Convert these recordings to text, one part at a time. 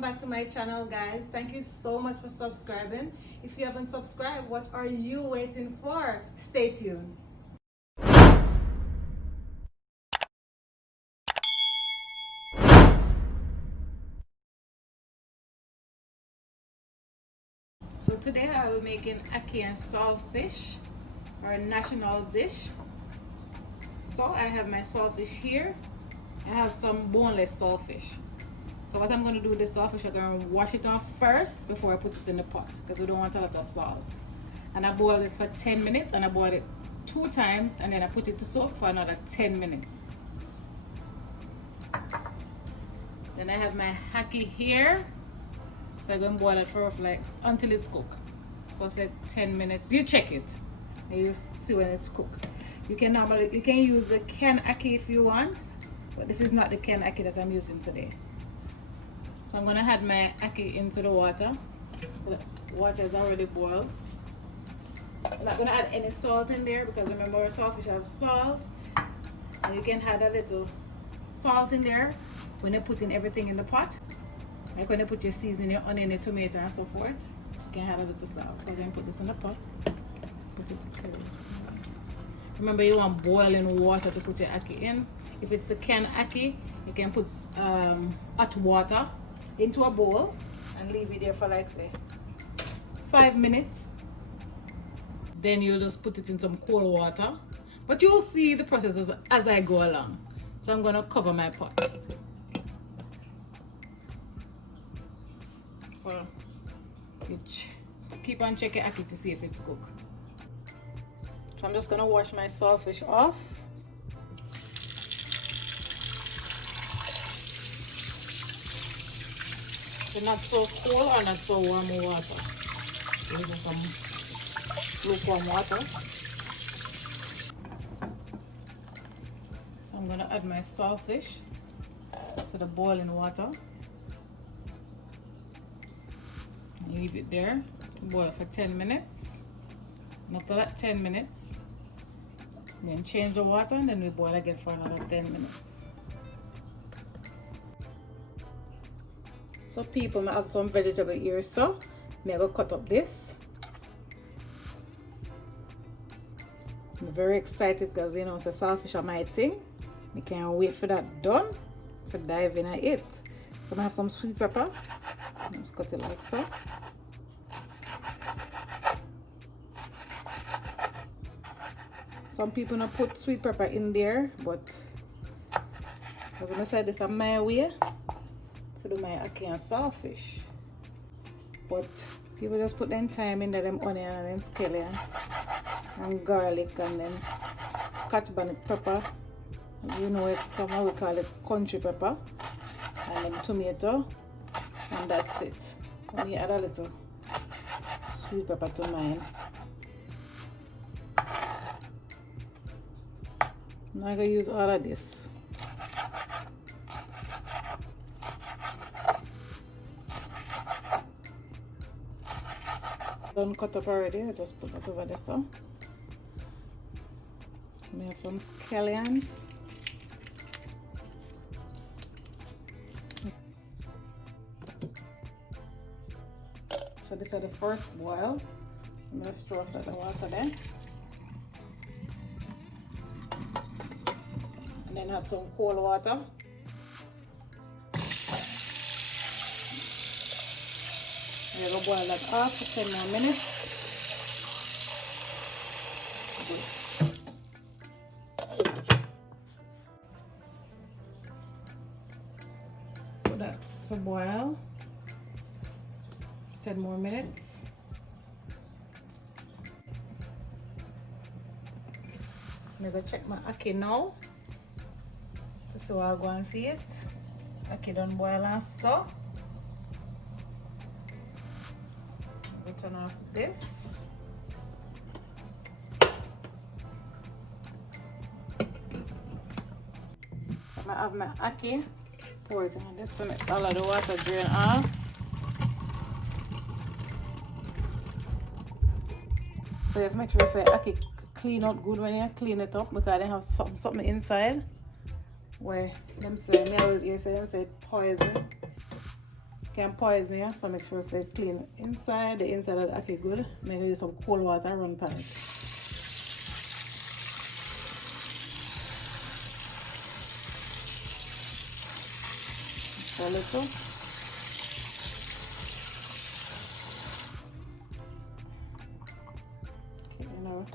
welcome back to my channel, guys. Thank you so much for subscribing. If you haven't subscribed, what are you waiting for? Stay tuned. So today I will be making ackee and saltfish, our national dish. So I have my saltfish here. I have some boneless saltfish. So what I'm going to do with the saltfish, I'm going to wash it off first before I put it in the pot because we don't want a lot of salt. And I boil this for 10 minutes, and I boil it 2 times, and then I put it to soak for another 10 minutes. Then I have my ackee here. So I'm going to boil it for like until it's cooked. So I said 10 minutes. You check it and you see when it's cooked. You can use the canned ackee if you want, but this is not the canned ackee that I'm using today. So I'm going to add my ackee into the water. The water is already boiled. I'm not going to add any salt in there because remember our saltfish have salt. And you can add a little salt in there when you're putting everything in the pot. Like when you put your seasoning, your onion, your tomato and so forth. You can add a little salt. So I'm going to put this in the pot. Put it first. Remember you want boiling water to put your ackee in. If it's the canned ackee, you can put hot water into a bowl and leave it there for like say 5 minutes. Then you'll just put it in some cold water, but you'll see the process as I go along. So I'm going to cover my pot. So you keep on checking ackee to see if it's cooked. So I'm just going to wash my saltfish off. So not so cold or not so warm water. These are some lukewarm water. So I'm going to add my saltfish to the boiling water. And leave it there to boil for 10 minutes. And after that 10 minutes, then change the water and then we boil again for another 10 minutes. So people, I have some vegetable here, so I'm going to cut up this. I'm very excited because you know, so saltfish are my thing. I can't wait for that done, for dive in at it. So I have some sweet pepper. Let's cut it like so. Some people don't put sweet pepper in there, but as I said, this is my way to do my ackee and saltfish. But people just put them thyme in there, them onion and them scallion and garlic and then scotch bonnet pepper. You know it, somehow we call it country pepper, and then tomato, and that's it. And you add a little sweet pepper to mine. Now I'm going to use all of this. Done cut up already, I just put that over there. So we have some scallion. So this is the first boil. I'm going to stir off the water then. And then add some cold water. We're going to boil that off for 10 more minutes. Put that to boil 10 more minutes. I'm going to check my ackee now. So I'll go and feed it. Ackee done boil and so. Turn off this. So I have my ackee, pour it in this one, all of the water drain off. So you have to make sure you say ackee clean out good when you clean it up because they have something inside where them say, me always hear say them say poison. can poison here, so make sure it's clean inside. The inside of the ackee good. I'm gonna use some cold water run pan it. Just a little. Okay, you know,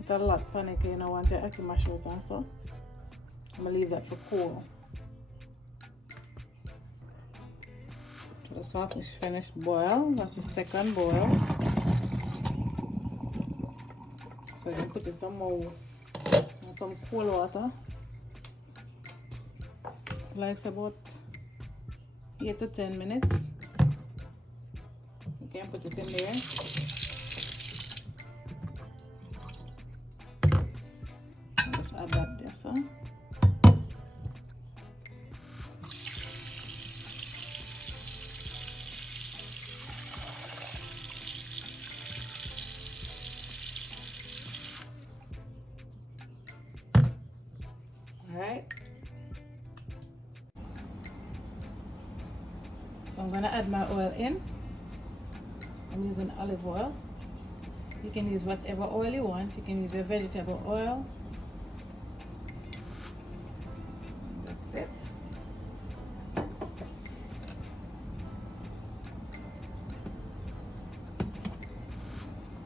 it's a lot panic. You know, want your ackee mash out and so. I'm gonna leave that for cool. The saltfish finished boil. That's the second boil. So you can put in some more and some cold water. Like about 8 to 10 minutes. You can put it in there. Just add that there, so. Alright, so I'm gonna add my oil in. I'm using olive oil. You can use whatever oil you want. You can use a vegetable oil. That's it.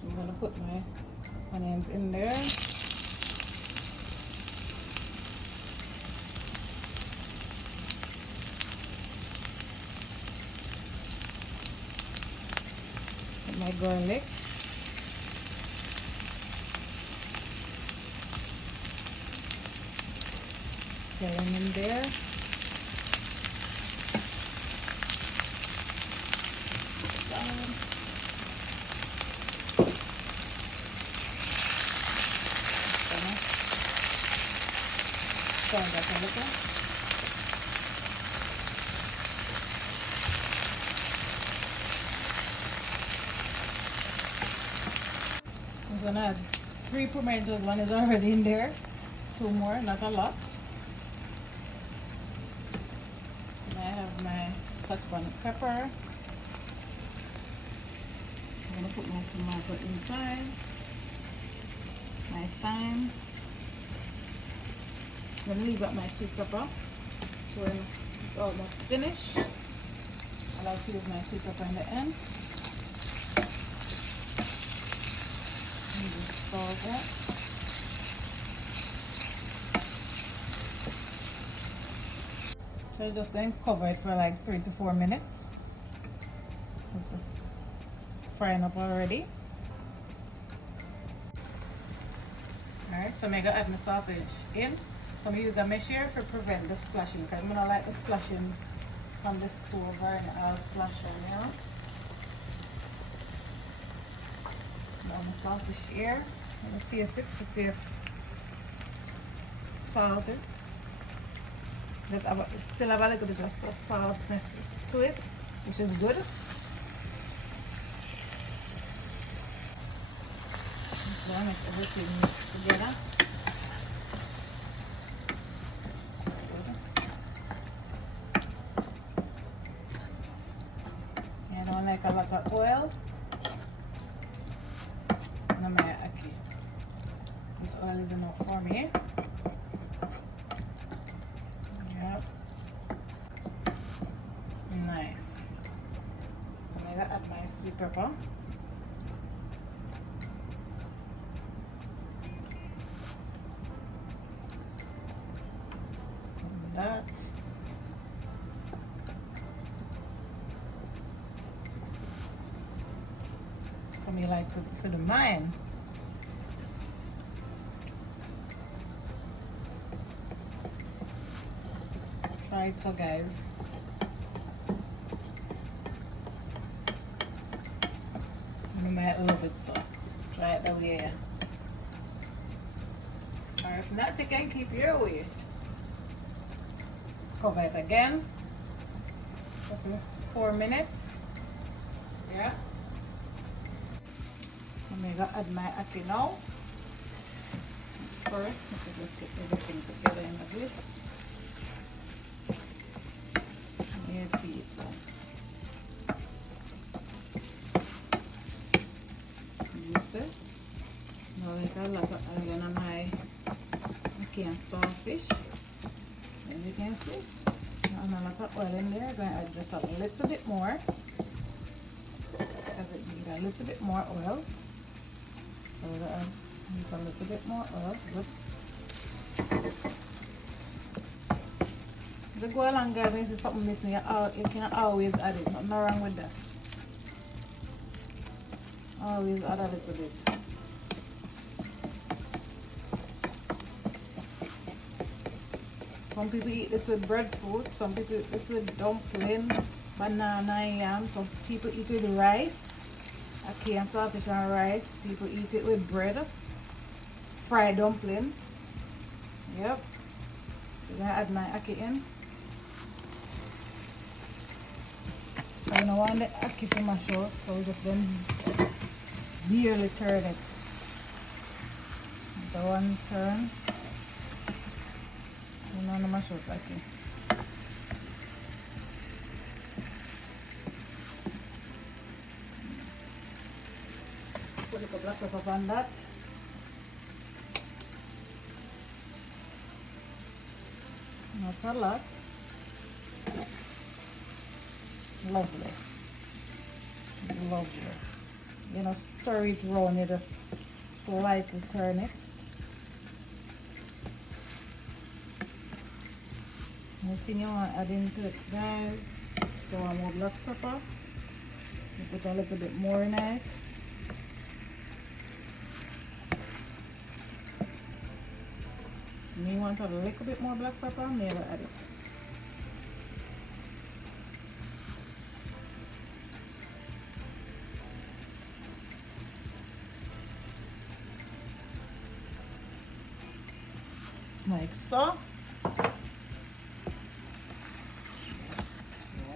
I'm gonna put my onions in there. My garlic, get them in there. Stir that a little. I'm gonna add 3 pimentos. One is already in there. 2 more, not a lot. And I have my touch button pepper. I'm gonna put my tomato inside. My thyme. I'm gonna leave out my sweet pepper. So when it's almost finished, I like to use my sweet pepper in the end. Salt that. So I'm just going to cover it for like 3 to 4 minutes. It's frying up already. Alright, so I'm going to add my saltfish in. So I'm going to use a mesh here to prevent the splashing, because I don't like the splashing from the stove or any splashing, you know. Now the saltfish here. I'm going to taste it to see if salted. But still have a little bit of saltness to it, which is good. So I make everything mixed together. I don't like a lot of oil. No, my ackee. This oil is enough for me. Yep. Nice. So I'm gonna add my sweet pepper. And that. Some you like for the mine. Try it, so guys. You might love it, so try it the way. Or if not, you can keep your way. Cover it again for 4 minutes. Yeah. I'm gonna add my ackee now. First, let me just get everything together in the grease. Here, people. See? And a lot of oil in there. I'm going to add just a little bit more. Because it needs a little bit more oil. So we're going to add just a little bit more oil. Good. As you go along, guys, when you see something missing, you can always add it. Nothing wrong with that. Always add a little bit. Some people eat this with breadfruit. Some people eat this with dumpling, banana and yam. Some people eat it with rice. Ackee and saltfish and rice. People eat it with bread. Fried dumpling. Yep. So I'm going to add my ackee in. I don't want the ackee to mash out, so we just then barely turn it. The one turn. You know, mash out ackee. Put a little black pepper on that. Not a lot. Lovely. Lovely. You know, stir it round, you just slightly turn it. Next thing you want to add into it, guys, you want more black pepper. You put a little bit more in it. You want a little bit more black pepper, maybe add it. Like so.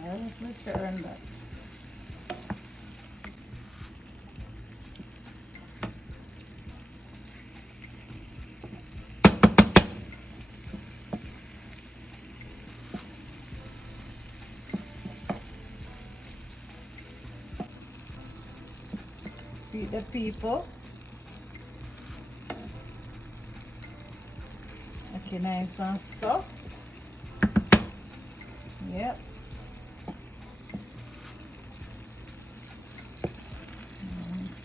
Yes, let me turn that. See the people. Okay, nice and soft. Yep. Nice.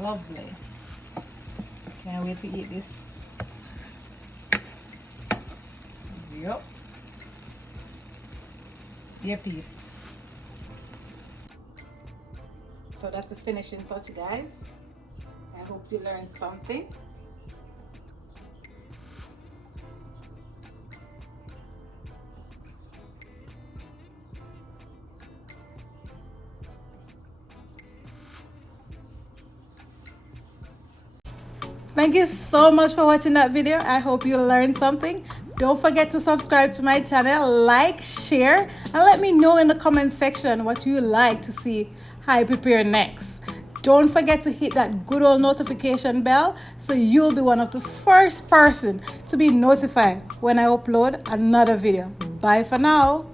Lovely. Can't wait to eat this. Yep. Yeah, peeps. So that's the finishing touch, guys. I hope you learned something. Thank you so much for watching that video. I hope you learned something. Don't forget to subscribe to my channel, like, share, and let me know in the comment section what you like to see I prepare next. Don't forget to hit that good old notification bell so you'll be one of the first person to be notified when I upload another video. Bye for now.